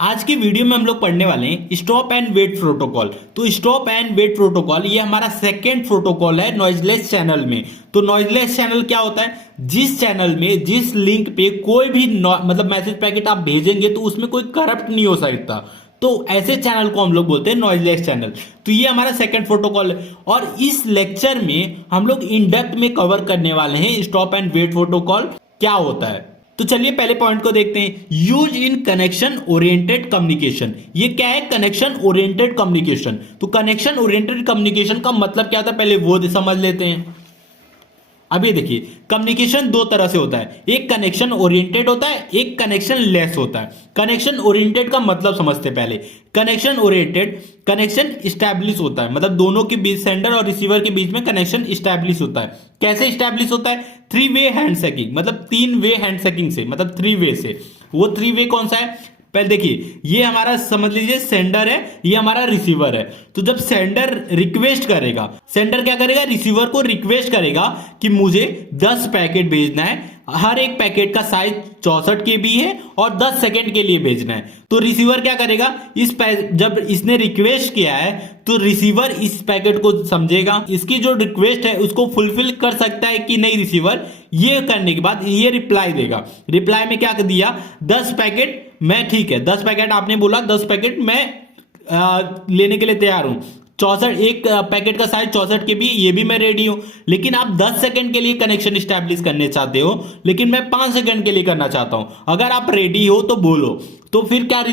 आज की वीडियो में हम लोग पढ़ने वाले हैं स्टॉप एंड वेट प्रोटोकॉल। तो स्टॉप एंड वेट प्रोटोकॉल ये हमारा सेकेंड प्रोटोकॉल है नॉइजलेस चैनल में। तो नॉइजलेस चैनल क्या होता है? जिस चैनल में जिस लिंक पे कोई भी मतलब मैसेज पैकेट आप भेजेंगे तो उसमें कोई करप्ट नहीं हो सकता। तो ऐसे चैनल को हम लोग बोलते हैं नॉइजलेस चैनल। तो ये हमारा सेकंड प्रोटोकॉल है और इस लेक्चर में हम लोग इन डेप्थ में कवर करने वाले हैं स्टॉप एंड वेट प्रोटोकॉल क्या होता है। तो चलिए पहले पॉइंट को देखते हैं, use in connection oriented communication. ये क्या है? Connection oriented communication. तो कनेक्शन ओरिएंटेड कम्युनिकेशन का मतलब क्या होता है पहले वो समझ लेते हैं। अब ये देखिए, कम्युनिकेशन दो तरह से होता है, एक कनेक्शन ओरिएंटेड होता है, एक कनेक्शन लेस होता है। कनेक्शन ओरिएंटेड का मतलब समझते पहले। कनेक्शन ओरिएंटेड कनेक्शन स्टैब्लिश होता है, मतलब दोनों के बीच, सेंडर और रिसीवर के बीच में कनेक्शन स्टैब्लिश होता है। कैसे स्टैब्लिश होता है? थ्री वे हैंडशेकिंग, मतलब तीन वे हैंडशेकिंग से, मतलब थ्री वे से। वो थ्री वे कौन सा है? पहले देखिए, ये हमारा समझ लीजिए सेंडर है, ये हमारा रिसीवर है। तो जब सेंडर रिक्वेस्ट करेगा, सेंडर क्या करेगा? रिसीवर को रिक्वेस्ट करेगा कि मुझे 10 पैकेट भेजना है, हर एक पैकेट का साइज 64 KB है और 10 सेकंड के लिए भेजना है। तो रिसीवर क्या करेगा? जब इसने रिक्वेस्ट किया है तो रिसीवर इस पैकेट को समझेगा, इसकी जो रिक्वेस्ट है उसको फुलफिल कर सकता है कि नहीं रिसीवर। ये करने के बाद ये रिप्लाई देगा। रिप्लाई में क्या दिया? 10 पैकेट मैं, ठीक है 10 पैकेट आपने बोला, 10 पैकेट मैं लेने के लिए तैयार हूं। 64, एक पैकेट का साइज 64 KB, ये भी मैं रेडी हूं। लेकिन आप 10 सेकंड के लिए कनेक्शन स्टैब्लिश करने चाहते हो, लेकिन मैं 5 सेकंड के लिए करना चाहता हूं। अगर आप रेडी हो तो बोलो। तो फिर क्या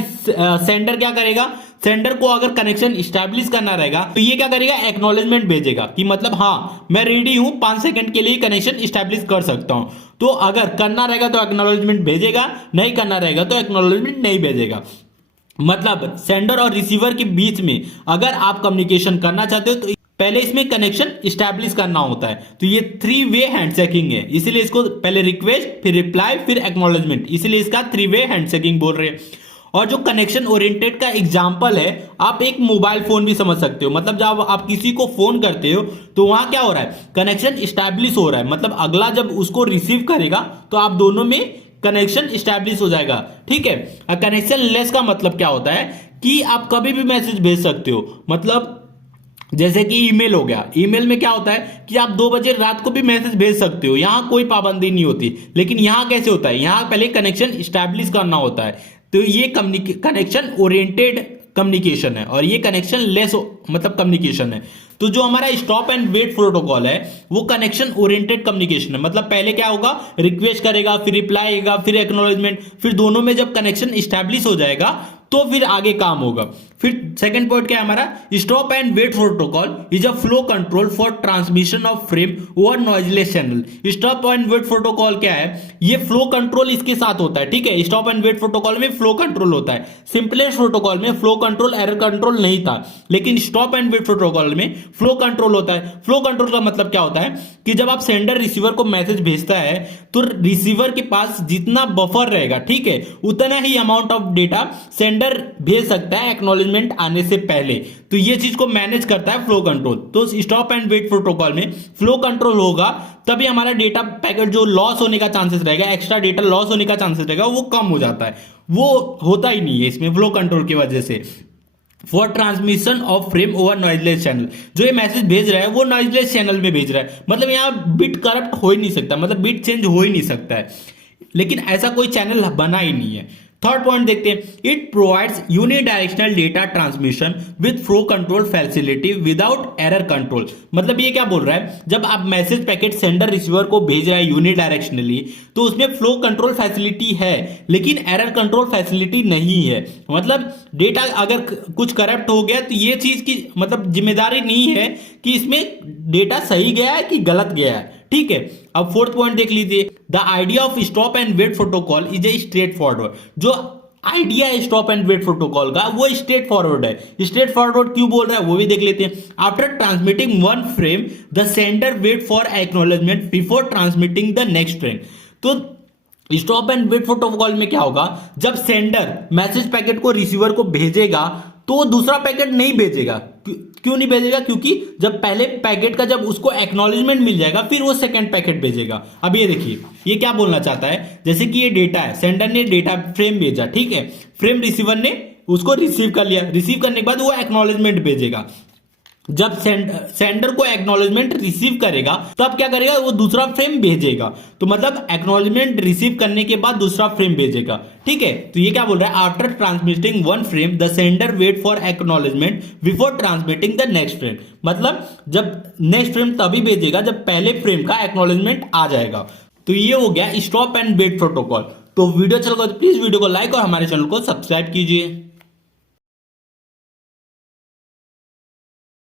सेंडर क्या करेगा? सेंडर को अगर कनेक्शन स्टैब्लिश करना रहेगा तो ये क्या करेगा? एक्नॉलेजमेंट भेजेगा कि मतलब हाँ मैं रेडी हूं, 5 सेकंड के लिए कनेक्शन स्टैब्लिश कर सकता हूं। तो अगर करना रहेगा तो एक्नॉलेजमेंट भेजेगा, नहीं करना रहेगा तो एक्नॉलेजमेंट नहीं भेजेगा। मतलब सेंडर और रिसीवर के बीच में अगर आप कम्युनिकेशन करना चाहते हो तो पहले इसमें कनेक्शन स्टैब्लिश करना होता है। तो ये थ्री वे हैंडशेकिंग है, इसीलिए इसको पहले रिक्वेस्ट, फिर रिप्लाई, फिर एक्नॉलेजमेंट, इसीलिए इसका थ्री वे हैंडशेकिंग बोल रहे हैं। और जो कनेक्शन ओरिएंटेड का एग्जांपल है, आप एक मोबाइल फोन भी समझ सकते हो। मतलब जब आप किसी को फोन करते हो तो वहां क्या हो रहा है? कनेक्शन स्टैब्लिश हो रहा है। मतलब अगला जब उसको रिसीव करेगा तो आप दोनों में कनेक्शन स्टैब्लिश हो जाएगा, ठीक है। कनेक्शन लेस का मतलब क्या होता है कि आप कभी भी मैसेज भेज सकते हो। मतलब जैसे कि ईमेल हो गया, ईमेल में क्या होता है कि आप 2 बजे रात को भी मैसेज भेज सकते हो, यहां कोई पाबंदी नहीं होती। लेकिन यहां कैसे होता है? यहां पहले कनेक्शन स्टैब्लिश करना होता है। तो ये कनेक्शन ओरिएंटेड कम्युनिकेशन है और ये कनेक्शन लेस मतलब कम्युनिकेशन है। तो जो हमारा स्टॉप एंड वेट प्रोटोकॉल है वो कनेक्शन ओरिएंटेड कम्युनिकेशन है। मतलब पहले क्या होगा? रिक्वेस्ट करेगा, फिर रिप्लाई आएगा, फिर एक्नॉलेजमेंट, फिर दोनों में जब कनेक्शन स्टैब्लिश हो जाएगा तो फिर आगे काम होगा। फिर सेकंड पॉइंट क्या है हमारा? Stop and wait protocol is a flow control for transmission of frame over noiseless channel. Stop and wait protocol क्या है? ये फ्लो कंट्रोल इसके साथ होता है, ठीक है। स्टॉप एंड वेट प्रोटोकॉल में फ्लो कंट्रोल होता है। सिंपलेस्ट प्रोटोकॉल में फ्लो कंट्रोल, एरर कंट्रोल नहीं था, लेकिन स्टॉप एंड वेट प्रोटोकॉल में फ्लो कंट्रोल होता है। फ्लो कंट्रोल का मतलब क्या होता है कि जब आप सेंडर रिसीवर को मैसेज भेजता है तो रिसीवर के पास जितना बफर रहेगा, ठीक है, उतना ही अमाउंट ऑफ डेटा सेंडर भेज सकता है एक्नॉलेजमेंट आने से पहले। तो ये चीज को मैनेज करता है फ्लो कंट्रोल। तो स्टॉप एंड वेट प्रोटोकॉल में फ्लो कंट्रोल होगा तभी हमारा डेटा पैकेट जो लॉस होने का चांसेस रहेगा, एक्स्ट्रा डेटा लॉस होने का चांसेस रहेगा, वो कम हो जाता है। वो होता ही नहीं है इसमें फ्लो कंट्रोल की वजह से। For transmission of frame over noiseless channel, जो ये मैसेज भेज रहा है वो नॉइजलेस चैनल में भेज रहा है। मतलब यहाँ बिट करप्ट हो ही नहीं सकता, मतलब बिट चेंज हो ही नहीं सकता है। लेकिन ऐसा कोई चैनल बना ही नहीं है। थर्ड पॉइंट देखते हैं, it provides unidirectional data transmission with flow control facility without error control. मतलब ये क्या बोल रहा है? जब आप मैसेज पैकेट सेंडर रिसीवर को भेज रहा है यूनिडायरेक्शनली तो उसमें फ्लो कंट्रोल फैसिलिटी है, लेकिन एरर कंट्रोल फैसिलिटी नहीं है। मतलब डेटा अगर कुछ करप्ट हो गया तो ये चीज की मतलब जिम्मेदारी नहीं है कि इसमें डेटा सही गया है कि गलत गया है, ठीक है। अब फोर्थ पॉइंट देख लीजिए, the idea of stop and wait protocol is a straightforward. जो आइडिया है स्टॉप एंड वेट प्रोटोकॉल का वो स्ट्रेट फॉरवर्ड है। स्ट्रेट फॉरवर्ड क्यों बोल रहा है वो भी देख लेते हैं। After transmitting one frame the sender wait for acknowledgement before transmitting the next frame. तो स्टॉप एंड वेट प्रोटोकॉल में क्या होगा? जब सेंडर मैसेज पैकेट को रिसीवर को भेजेगा तो दूसरा पैकेट नहीं भेजेगा, क्यों नहीं भेजेगा? क्योंकि जब पहले पैकेट का जब उसको एक्नॉलेजमेंट मिल जाएगा फिर वो सेकंड पैकेट भेजेगा। अब ये देखिए ये क्या बोलना चाहता है, जैसे कि ये डेटा है, सेंडर ने डेटा फ्रेम भेजा, ठीक है, फ्रेम रिसीवर ने उसको रिसीव कर लिया, रिसीव करने के बाद वो एक्नॉलेजमेंट भेजेगा। जब सेंडर को एक्नॉलेजमेंट रिसीव करेगा तब क्या करेगा, वो दूसरा फ्रेम भेजेगा। तो मतलब एक्नॉलेजमेंट रिसीव करने के बाद दूसरा फ्रेम भेजेगा, ठीक है। तो ये क्या बोल रहा है, after transmitting one frame the sender wait for acknowledgement before transmitting the next frame. मतलब जब नेक्स्ट फ्रेम तभी भेजेगा जब पहले फ्रेम का एक्नॉलेजमेंट आ जाएगा। तो ये हो गया स्टॉप एंड वेट प्रोटोकॉल। तो वीडियो अच्छा लगा तो प्लीज वीडियो को लाइक और हमारे चैनल को सब्सक्राइब कीजिए।